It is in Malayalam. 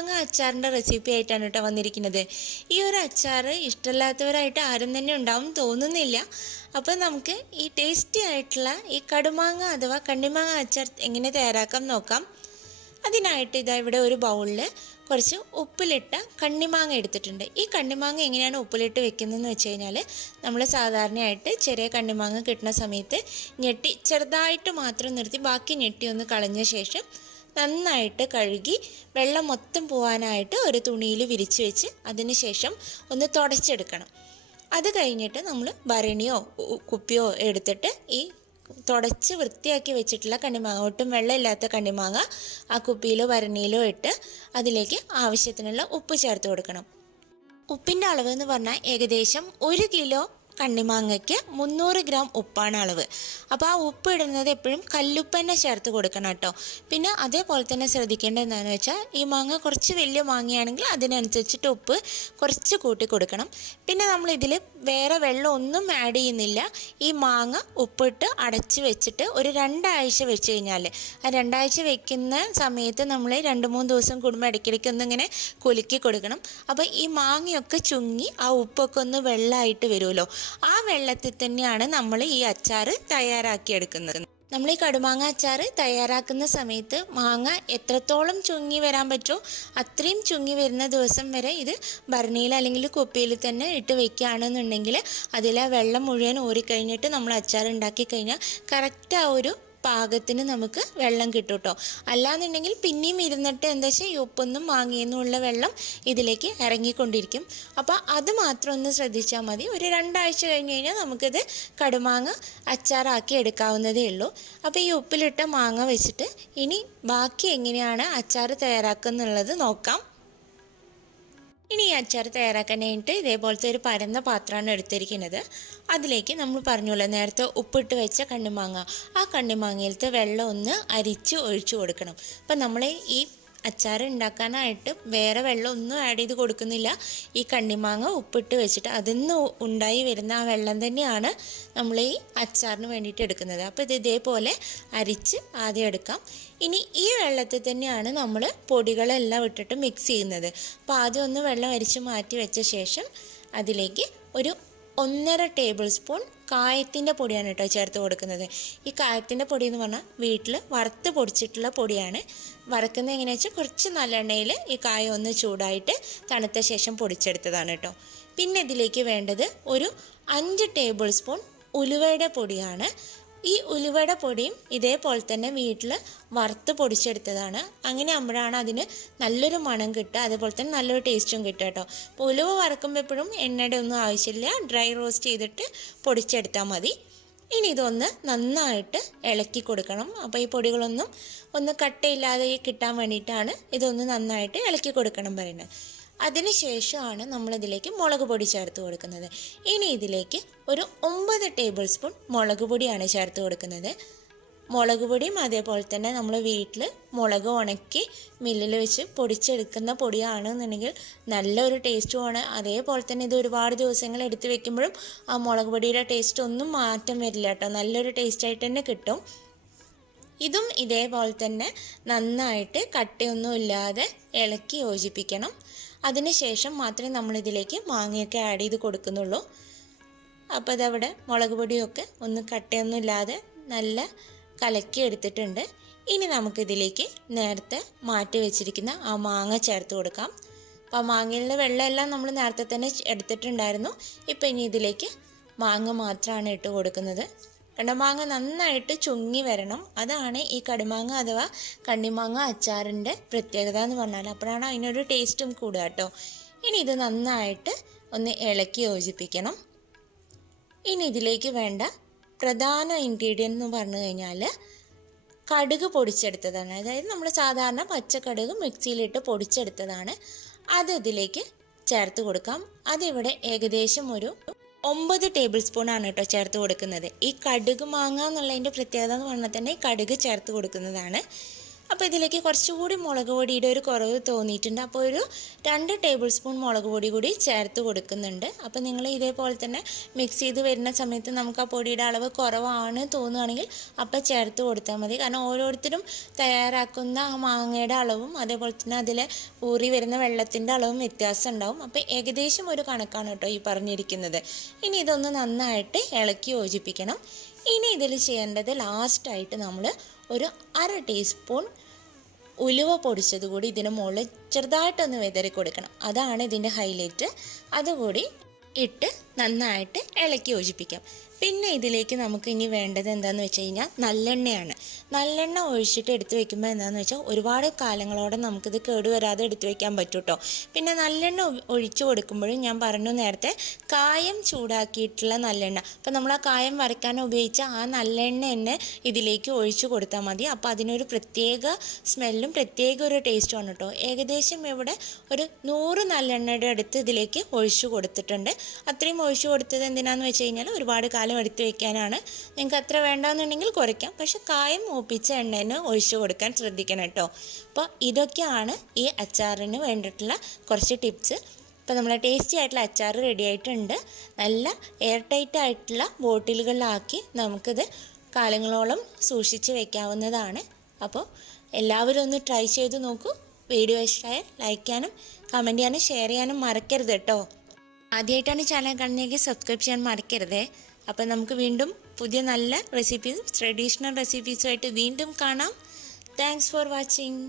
കടുമാങ്ങ അച്ചാറിന്റെ റെസിപ്പി ആയിട്ടാണ് കേട്ടോ വന്നിരിക്കുന്നത്. ഈ ഒരു അച്ചാർ ഇഷ്ടമില്ലാത്തവരായിട്ട് ആരും തന്നെ ഉണ്ടാവും തോന്നുന്നില്ല. അപ്പോൾ നമുക്ക് ഈ ടേസ്റ്റി ആയിട്ടുള്ള ഈ കടുമാങ്ങ അഥവാ കണ്ണിമാങ്ങ അച്ചാർ എങ്ങനെ തയ്യാറാക്കാം നോക്കാം. അതിനായിട്ട് ഇതാ ഇവിടെ ഒരു ബൗളിൽ കുറച്ച് ഉപ്പിലിട്ട കണ്ണിമാങ്ങ എടുത്തിട്ടുണ്ട്. ഈ കണ്ണിമാങ്ങ എങ്ങനെയാണ് ഉപ്പിലിട്ട് വെക്കുന്നതെന്ന് വെച്ച് കഴിഞ്ഞാൽ നമ്മൾ സാധാരണയായിട്ട് ചെറിയ കണ്ണിമാങ്ങ കിട്ടുന്ന സമയത്ത് ഞെട്ടി ചെറുതായിട്ട് മാത്രം നിർത്തി ബാക്കി ഞെട്ടി ഒന്ന് കളഞ്ഞ ശേഷം നന്നായിട്ട് കഴുകി വെള്ളം മൊത്തം പോകാനായിട്ട് ഒരു തുണിയിൽ വിരിച്ച് വെച്ച് അതിനുശേഷം ഒന്ന് തുടച്ചെടുക്കണം. അത് കഴിഞ്ഞിട്ട് നമ്മൾ ഭരണിയോ കുപ്പിയോ എടുത്തിട്ട് ഈ തുടച്ച് വൃത്തിയാക്കി വെച്ചിട്ടുള്ള കണ്ണിമാങ്ങ ഒട്ടും വെള്ളമില്ലാത്ത കണ്ണിമാങ്ങ ആ കുപ്പിയിലോ ഭരണിയിലോ ഇട്ട് അതിലേക്ക് ആവശ്യത്തിനുള്ള ഉപ്പ് ചേർത്ത് കൊടുക്കണം. ഉപ്പിന്റെ അളവ് എന്ന് പറഞ്ഞാൽ ഏകദേശം ഒരു കിലോ കണ്ണിമാങ്ങയ്ക്ക് മുന്നൂറ് ഗ്രാം ഉപ്പാണ് അളവ്. അപ്പോൾ ആ ഉപ്പ് ഇടുന്നത് എപ്പോഴും കല്ലുപ്പ് തന്നെ ചേർത്ത് കൊടുക്കണം കേട്ടോ. പിന്നെ അതേപോലെ തന്നെ ശ്രദ്ധിക്കേണ്ടത് എന്താണെന്ന് വെച്ചാൽ ഈ മാങ്ങ കുറച്ച് വലിയ മാങ്ങയാണെങ്കിൽ അതിനനുസരിച്ചിട്ട് ഉപ്പ് കുറച്ച് കൂട്ടി കൊടുക്കണം. പിന്നെ നമ്മൾ ഇതിൽ വേറെ വെള്ളം ഒന്നും ആഡ് ചെയ്യുന്നില്ല. ഈ മാങ്ങ ഉപ്പിട്ട് അടച്ച് വെച്ചിട്ട് ഒരു രണ്ടാഴ്ച വെച്ച് കഴിഞ്ഞാൽ ആ രണ്ടാഴ്ച വെക്കുന്ന സമയത്ത് നമ്മൾ രണ്ട് മൂന്ന് ദിവസം കുടുംബം ഇടയ്ക്കിടയ്ക്ക് ഒന്നിങ്ങനെ കുലുക്കി കൊടുക്കണം. അപ്പോൾ ഈ മാങ്ങയൊക്കെ ചുങ്ങി ആ ഉപ്പൊക്കെ ഒന്ന് വെള്ളമായിട്ട് വരുമല്ലോ. ആ വെള്ളത്തിൽ തന്നെയാണ് നമ്മൾ ഈ അച്ചാർ തയ്യാറാക്കിയെടുക്കുന്നത്. നമ്മൾ ഈ കടുമാങ്ങ അച്ചാർ തയ്യാറാക്കുന്ന സമയത്ത് മാങ്ങ എത്രത്തോളം ചുങ്ങി വരാൻ പറ്റുമോ അത്രയും ചുങ്ങി വരുന്ന ദിവസം വരെ ഇത് ഭരണിയിൽ അല്ലെങ്കിൽ കുപ്പിയിൽ തന്നെ ഇട്ട് വെക്കുകയാണെന്നുണ്ടെങ്കിൽ അതിലെ വെള്ളം മുഴുവൻ ഊറിക്കഴിഞ്ഞിട്ട് നമ്മൾ അച്ചാർ ഉണ്ടാക്കി കഴിഞ്ഞാൽ കറക്റ്റ് ആ ഒരു പാകത്തിന് നമുക്ക് വെള്ളം കിട്ടും കേട്ടോ അല്ലാന്നുണ്ടെങ്കിൽ പിന്നെയും ഇരുന്നിട്ട് എന്താ വെച്ചാൽ ഉപ്പൊന്നും മാങ്ങിയെന്നുള്ള വെള്ളം ഇതിലേക്ക് ഇറങ്ങിക്കൊണ്ടിരിക്കും. അപ്പോൾ അത് മാത്രം ഒന്ന് ശ്രദ്ധിച്ചാൽ മതി. ഒരു രണ്ടാഴ്ച കഴിഞ്ഞ് കഴിഞ്ഞാൽ നമുക്കിത് കടുമാങ്ങ അച്ചാറാക്കി എടുക്കാവുന്നതേ ഉള്ളൂ. അപ്പോൾ ഈ ഉപ്പിലിട്ട മാങ്ങ വെച്ചിട്ട് ഇനി ബാക്കി എങ്ങനെയാണ് അച്ചാർ തയ്യാറാക്കുന്നുള്ളത് നോക്കാം. ഇനി ഈ അച്ചാർ തയ്യാറാക്കാനായിട്ട് ഇതേപോലത്തെ ഒരു പരന്ന പാത്രമാണ് എടുത്തിരിക്കുന്നത്. അതിലേക്ക് നമ്മൾ പറഞ്ഞോളൂ നേരത്തെ ഉപ്പിട്ട് വെച്ച കണ്ണിമാങ്ങ. ആ കണ്ണിമാങ്ങയിലത്തെ വെള്ളം ഒന്ന് അരിച്ച് ഒഴിച്ചു കൊടുക്കണം. അപ്പം നമ്മൾ ഈ അച്ചാർ ഉണ്ടാക്കാനായിട്ട് വേറെ വെള്ളം ഒന്നും ആഡ് ചെയ്ത് കൊടുക്കുന്നില്ല. ഈ കണ്ണിമാങ്ങ ഉപ്പിട്ട് വെച്ചിട്ട് അതിൽ നിന്ന് ഉണ്ടായി വരുന്ന ആ വെള്ളം തന്നെയാണ് നമ്മൾ ഈ അച്ചാറിന് വേണ്ടിയിട്ട് എടുക്കുന്നത്. അപ്പോൾ ഇത് ഇതേപോലെ അരിച്ച് ആദ്യം എടുക്കാം. ഇനി ഈ വെള്ളത്തിൽ തന്നെയാണ് നമ്മൾ പൊടികളെല്ലാം ഇട്ടിട്ട് മിക്സ് ചെയ്യുന്നത്. അപ്പോൾ ആദ്യം ഒന്ന് വെള്ളം അരിച്ച് മാറ്റി വെച്ച ശേഷം അതിലേക്ക് ഒരു ഒന്നര ടേബിൾ സ്പൂൺ കായത്തിന്റെ പൊടിയാണ് കേട്ടോ ചേർത്ത് കൊടുക്കുന്നത്. ഈ കായത്തിന്റെ പൊടി എന്ന് പറഞ്ഞാൽ വീട്ടിൽ വറുത്ത് പൊടിച്ചിട്ടുള്ള പൊടിയാണ്. വറുക്കുന്നത് എങ്ങനെയാണെന്ന് വെച്ചാൽ കുറച്ച് നല്ലെണ്ണയിൽ ഈ കായ ഒന്ന് ചൂടായിട്ട് തണുത്ത ശേഷം പൊടിച്ചെടുത്തതാണ് കേട്ടോ. പിന്നെ ഇതിലേക്ക് വേണ്ടത് ഒരു അഞ്ച് ടേബിൾ സ്പൂൺ ഉലുവയുടെ പൊടിയാണ്. ഈ ഉലുവയുടെ പൊടിയും ഇതേപോലെ തന്നെ വീട്ടിൽ വറുത്ത് പൊടിച്ചെടുത്തതാണ്. അങ്ങനെ ആകുമ്പോഴാണ് അതിന് നല്ലൊരു മണം കിട്ടുക. അതുപോലെ തന്നെ നല്ലൊരു ടേസ്റ്റും കിട്ടുക കേട്ടോ. അപ്പോൾ ഉലുവ വറക്കുമ്പോൾ എപ്പോഴും എണ്ണയുടെ ഒന്നും ആവശ്യമില്ല. ഡ്രൈ റോസ്റ്റ് ചെയ്തിട്ട് പൊടിച്ചെടുത്താൽ മതി. ഇനി ഇതൊന്ന് നന്നായിട്ട് ഇളക്കി കൊടുക്കണം. അപ്പോൾ ഈ പൊടികളൊന്നും ഒന്ന് കട്ടയില്ലാതെ കിട്ടാൻ വേണ്ടിയിട്ടാണ് ഇതൊന്ന് നന്നായിട്ട് ഇളക്കി കൊടുക്കണം പറയുന്നത്. അതിനുശേഷമാണ് നമ്മളിതിലേക്ക് മുളക് പൊടി ചേർത്ത് കൊടുക്കുന്നത്. ഇനി ഇതിലേക്ക് ഒരു ഒമ്പത് ടേബിൾ സ്പൂൺ മുളക് പൊടിയാണ് ചേർത്ത് കൊടുക്കുന്നത്. മുളക് പൊടിയും അതേപോലെ തന്നെ നമ്മൾ വീട്ടിൽ മുളക് ഉണക്കി മില്ലിൽ വെച്ച് പൊടിച്ചെടുക്കുന്ന പൊടിയാണെന്നുണ്ടെങ്കിൽ നല്ലൊരു ടേസ്റ്റുമാണ് അതേപോലെ തന്നെ ഇത് ഒരുപാട് ദിവസങ്ങൾ എടുത്ത് വെക്കുമ്പോഴും ആ മുളക് പൊടിയുടെ ടേസ്റ്റ് ഒന്നും മാറ്റം വരില്ല കേട്ടോ. നല്ലൊരു ടേസ്റ്റായിട്ട് തന്നെ കിട്ടും. ഇതും ഇതേപോലെ തന്നെ നന്നായിട്ട് കട്ടയൊന്നും ഇല്ലാതെ ഇളക്കി യോജിപ്പിക്കണം. അതിനുശേഷം മാത്രമേ നമ്മളിതിലേക്ക് മാങ്ങയൊക്കെ ആഡ് ചെയ്ത് കൊടുക്കുന്നുള്ളൂ. അപ്പോൾ അതവിടെ മുളക് പൊടിയൊക്കെ ഒന്ന് കട്ടയൊന്നുമില്ലാതെ നല്ല കലക്കി എടുത്തിട്ടുണ്ട്. ഇനി നമുക്കിതിലേക്ക് നേരത്തെ മാറ്റി വെച്ചിരിക്കുന്ന ആ മാങ്ങ ചേർത്ത് കൊടുക്കാം. അപ്പോൾ മാങ്ങയിലെ വെള്ളമെല്ലാം നമ്മൾ നേരത്തെ തന്നെ എടുത്തിട്ടുണ്ടായിരുന്നു. ഇപ്പം ഇനി ഇതിലേക്ക് മാങ്ങ മാത്രമാണ് ഇട്ട് കൊടുക്കുന്നത്. കണ്ടമാങ്ങ നന്നായിട്ട് ചുങ്ങി വരണം. അതാണ് ഈ കടുമാങ്ങ അഥവാ കണ്ണിമാങ്ങ അച്ചാറിന്റെ പ്രത്യേകത എന്ന് പറഞ്ഞാൽ അപ്പോഴാണ് അതിനൊരു ടേസ്റ്റും കൂടുക കേട്ടോ. ഇനി ഇത് നന്നായിട്ട് ഒന്ന് ഇളക്കി യോജിപ്പിക്കണം. ഇനി ഇതിലേക്ക് വേണ്ട പ്രധാന ഇൻഗ്രീഡിയന്റ് എന്ന് പറഞ്ഞു കഴിഞ്ഞാൽ കടുക് പൊടിച്ചെടുത്തതാണ്. അതായത് നമ്മൾ സാധാരണ പച്ചക്കടുക് മിക്സിയിലിട്ട് പൊടിച്ചെടുത്തതാണ്. അത് ഇതിലേക്ക് ചേർത്ത് കൊടുക്കാം. അതിവിടെ ഏകദേശം ഒരു ഒമ്പത് ടേബിൾ സ്പൂൺ ആണ് കേട്ടോ ചേർത്ത് കൊടുക്കുന്നത്. ഈ കടുക് മാങ്ങ എന്നുള്ളതിന്റെ പ്രത്യേകത എന്ന് പറഞ്ഞാൽ തന്നെ കടുക് ചേർത്ത് കൊടുക്കുന്നതാണ്. അപ്പോൾ ഇതിലേക്ക് കുറച്ചുകൂടി മുളക് പൊടിയുടെ ഒരു കുറവ് തോന്നിയിട്ടുണ്ട്. അപ്പോൾ ഒരു രണ്ട് ടേബിൾ സ്പൂൺ മുളക് പൊടി കൂടി ചേർത്ത് കൊടുക്കുന്നുണ്ട്. അപ്പോൾ നിങ്ങൾ ഇതേപോലെ തന്നെ മിക്സ് ചെയ്ത് വരുന്ന സമയത്ത് നമുക്ക് ആ പൊടിയുടെ അളവ് കുറവാണ് തോന്നുകയാണെങ്കിൽ അപ്പോൾ ചേർത്ത് കൊടുത്താൽ മതി. കാരണം ഓരോരുത്തരും തയ്യാറാക്കുന്ന ആ മാങ്ങയുടെ അളവും അതേപോലെ തന്നെ അതിലെ ഊറി വരുന്ന വെള്ളത്തിന്റെ അളവും വ്യത്യാസം ഉണ്ടാവും. അപ്പോൾ ഏകദേശം ഒരു കണക്കാണ് കേട്ടോ ഈ പറഞ്ഞിരിക്കുന്നത്. ഇനി ഇതൊന്ന് നന്നായിട്ട് ഇളക്കി യോജിപ്പിക്കണം. ഇനി ഇതിൽ ചെയ്യേണ്ടത് ലാസ്റ്റായിട്ട് നമ്മൾ ഒരു അര ടീസ്പൂൺ ഉലുവ പൊടിച്ചത് കൂടി ഇതിന് മുകളിൽ ചെറുതായിട്ടൊന്ന് വിതറി കൊടുക്കണം. അതാണ് ഇതിന്റെ ഹൈലൈറ്റ് അതുകൂടി ഇട്ട് നന്നായിട്ട് ഇളക്കി യോജിപ്പിക്കാം. പിന്നെ ഇതിലേക്ക് നമുക്ക് ഇനി വേണ്ടത് എന്താണെന്ന് വെച്ച് കഴിഞ്ഞാൽ നല്ലെണ്ണയാണ്. നല്ലെണ്ണ ഒഴിച്ചിട്ട് എടുത്തു വെക്കുമ്പോൾ എന്താണെന്ന് വെച്ചാൽ ഒരുപാട് കാലങ്ങളോടെ നമുക്കിത് കേടുവരാതെ എടുത്തു വെക്കാൻ പറ്റും കേട്ടോ പിന്നെ നല്ലെണ്ണ ഒഴിച്ചു കൊടുക്കുമ്പോഴും ഞാൻ പറഞ്ഞു നേരത്തെ കായം ചൂടാക്കിയിട്ടുള്ള നല്ലെണ്ണ. അപ്പോൾ നമ്മൾ ആ കായം വരയ്ക്കാൻ ഉപയോഗിച്ച ആ നല്ലെണ്ണ തന്നെ ഇതിലേക്ക് ഒഴിച്ചു കൊടുത്താൽ മതി. അപ്പോൾ അതിനൊരു പ്രത്യേക സ്മെല്ലും പ്രത്യേക ഒരു ടേസ്റ്റും ആണ് കേട്ടോ ഏകദേശം ഇവിടെ ഒരു നൂറ് നല്ലെണ്ണയുടെ അടുത്ത് ഇതിലേക്ക് ഒഴിച്ചു കൊടുത്തിട്ടുണ്ട്. അത്രയും ഒഴിച്ചു കൊടുത്തത് എന്തിനാന്ന് വെച്ച് കഴിഞ്ഞാൽ ഒരുപാട് കാലം എടുത്തു വയ്ക്കാനാണ് നിങ്ങൾക്ക് അത്ര വേണ്ടാന്നുണ്ടെങ്കിൽ കുറയ്ക്കാം. പക്ഷെ കായം മൂപ്പിച്ച എണ്ണേന് ഒഴിച്ചു കൊടുക്കാൻ ശ്രദ്ധിക്കണം കേട്ടോ. അപ്പോൾ ഇതൊക്കെയാണ് ഈ അച്ചാറിന് വേണ്ടിയിട്ടുള്ള കുറച്ച് ടിപ്സ്. ഇപ്പോൾ നമ്മളെ ടേസ്റ്റി ആയിട്ടുള്ള അച്ചാർ റെഡി ആയിട്ടുണ്ട്. നല്ല എയർ ടൈറ്റ് ആയിട്ടുള്ള ബോട്ടിലുകളിലാക്കി നമുക്കിത് കാലങ്ങളോളം സൂക്ഷിച്ച് വയ്ക്കാവുന്നതാണ് അപ്പോൾ എല്ലാവരും ഒന്ന് ട്രൈ ചെയ്ത് നോക്കൂ. വീഡിയോ ഇഷ്ടമായാൽ ലൈക്ക് ചെയ്യാനും കമന്റ് ചെയ്യാനും ഷെയർ ചെയ്യാനും മറക്കരുത് കേട്ടോ. ആദ്യമായിട്ടാണ് ചാനൽ കാണുന്നതെങ്കിൽ സബ്സ്ക്രൈബ് ചെയ്യാൻ മറക്കരുതേ. അപ്പോൾ നമുക്ക് വീണ്ടും പുതിയ നല്ല റെസിപ്പീസ് ട്രഡീഷണൽ റെസിപ്പീസുമായിട്ട് വീണ്ടും കാണാം. Thanks for watching